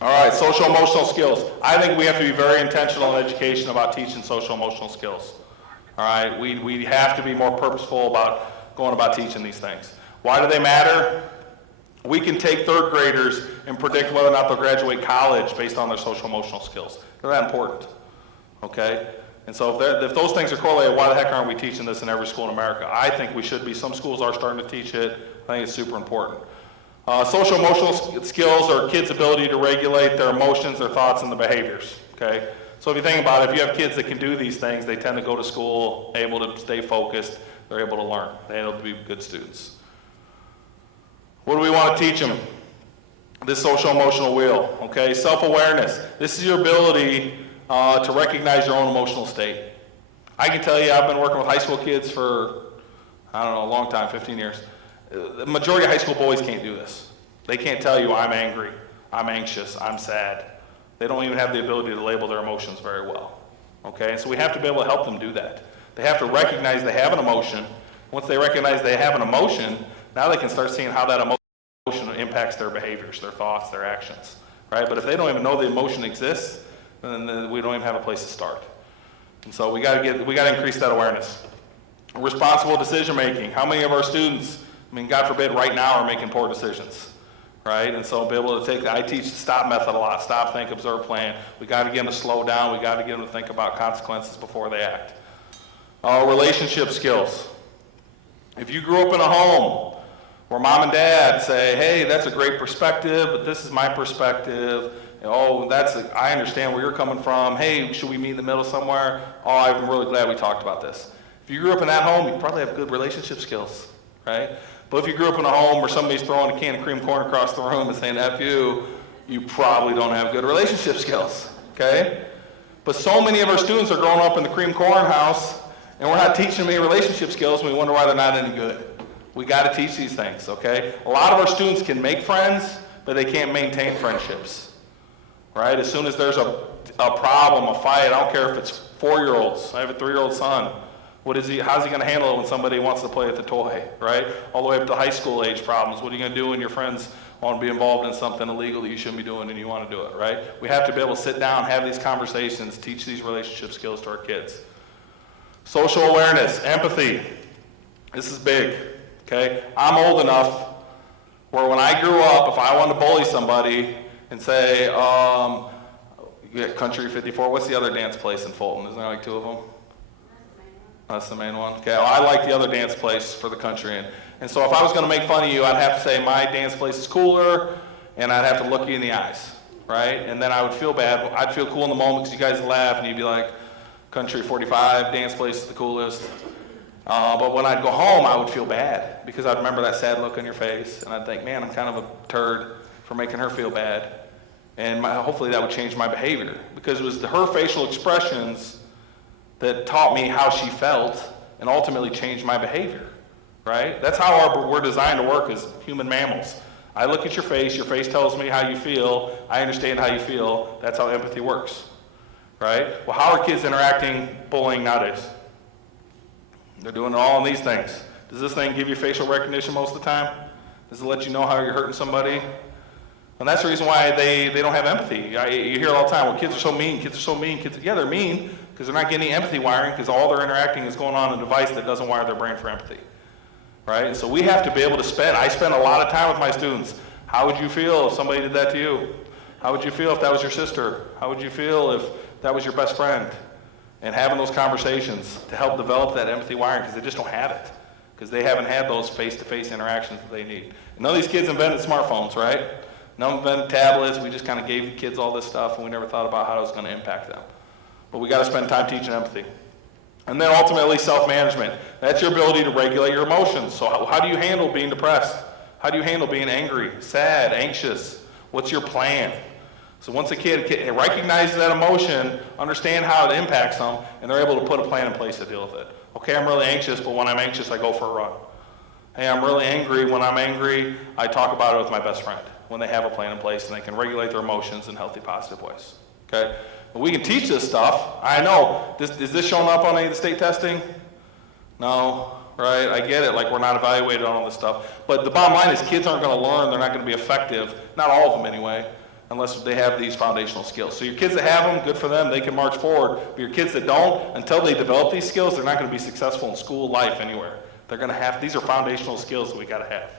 All right, social emotional skills. I think we have to be very intentional in education about teaching social emotional skills. All right, we have to be more purposeful about going about teaching these things. Why do they matter? We can take third graders and predict whether or not they'll graduate college based on their social emotional skills. They're that important, okay? And so if those things are correlated, why the heck aren't we teaching this in every school in America? I think we should be. Some schools are starting to teach it. I think it's super important. Social emotional skills are kids' ability to regulate their emotions, their thoughts, and their behaviors, okay? So if you think about it, if you have kids that can do these things, they tend to go to school able to stay focused, they're able to learn, they're able to be good students. What do we want to teach them? This social emotional wheel, okay? Self-awareness. This is your ability to recognize your own emotional state. I can tell you, I've been working with high school kids for, I don't know, a long time, 15 years. The majority of high school boys can't do this. They can't tell you, I'm angry, I'm anxious, I'm sad. They don't even have the ability to label their emotions very well, okay? So we have to be able to help them do that. They have to recognize they have an emotion. Once they recognize they have an emotion, now they can start seeing how that emotion impacts their behaviors, their thoughts, their actions, right? But if they don't even know the emotion exists, then we don't even have a place to start. And so we got to increase that awareness. Responsible decision making. How many of our students, God forbid, right now are making poor decisions, right? And so be able to I teach the STOP method a lot. Stop, think, observe, plan. We got to get them to slow down. We got to get them to think about consequences before they act. Relationship skills. If you grew up in a home where mom and dad say, hey, that's a great perspective, but this is my perspective. Oh, I understand where you're coming from. Hey, should we meet in the middle somewhere? Oh, I'm really glad we talked about this. If you grew up in that home, you probably have good relationship skills, right? But if you grew up in a home where somebody's throwing a can of cream corn across the room and saying F you probably don't have good relationship skills, okay? But so many of our students are growing up in the cream corn house, and we're not teaching them any relationship skills, and we wonder why they're not any good. We got to teach these things, okay? A lot of our students can make friends, but they can't maintain friendships, right? As soon as there's a problem, a fight, I don't care if it's 4-year-olds. I have a 3-year-old son. How's he going to handle it when somebody wants to play with the toy, right? All the way up to high school age problems. What are you going to do when your friends want to be involved in something illegal that you shouldn't be doing and you want to do it, right? We have to be able to sit down, have these conversations, teach these relationship skills to our kids. Social awareness, empathy. This is big, okay? I'm old enough where when I grew up, if I wanted to bully somebody and say, Country 54, what's the other dance place in Fulton? Isn't there like 2 of them? That's the main one. Okay, well, I like the other dance place for the country. And so if I was going to make fun of you, I'd have to say my dance place is cooler, and I'd have to look you in the eyes, right? And then I would feel bad. I'd feel cool in the moment because you guys laugh, and you'd be like, Country 45, dance place is the coolest. But when I'd go home, I would feel bad because I'd remember that sad look on your face, and I'd think, man, I'm kind of a turd for making her feel bad. And hopefully that would change my behavior because it was her facial expressions that taught me how she felt and ultimately changed my behavior, right? That's how we're designed to work as human mammals. I look at your face tells me how you feel, I understand how you feel, that's how empathy works, right? Well, how are kids interacting, bullying nowadays? They're doing all of these things. Does this thing give you facial recognition most of the time? Does it let you know how you're hurting somebody? And that's the reason why they don't have empathy. You hear it all the time, well, kids are so mean, yeah, they're mean, because they're not getting any empathy wiring because all their interacting is going on a device that doesn't wire their brain for empathy, right? So we have to be able to I spend a lot of time with my students. How would you feel if somebody did that to you? How would you feel if that was your sister? How would you feel if that was your best friend? And having those conversations to help develop that empathy wiring because they just don't have it because they haven't had those face-to-face interactions that they need. And none of these kids invented smartphones, right? None invented tablets. We just kind of gave the kids all this stuff and we never thought about how it was going to impact them. But we got to spend time teaching empathy. And then ultimately self-management. That's your ability to regulate your emotions. So how do you handle being depressed? How do you handle being angry, sad, anxious? What's your plan? So once a kid recognizes that emotion, understand how it impacts them, and they're able to put a plan in place to deal with it. Okay, I'm really anxious, but when I'm anxious, I go for a run. Hey, I'm really angry. When I'm angry, I talk about it with my best friend when they have a plan in place and they can regulate their emotions in healthy, positive ways. Okay? We can teach this stuff. I know. Is this showing up on any of the state testing? No, right? I get it. Like we're not evaluated on all this stuff. But the bottom line is kids aren't going to learn. They're not going to be effective. Not all of them anyway. unless they have these foundational skills. So your kids that have them, good for them, they can march forward. But your kids that don't, until they develop these skills, they're not going to be successful in school, life, anywhere. They're going to have, these are foundational skills that we got to have.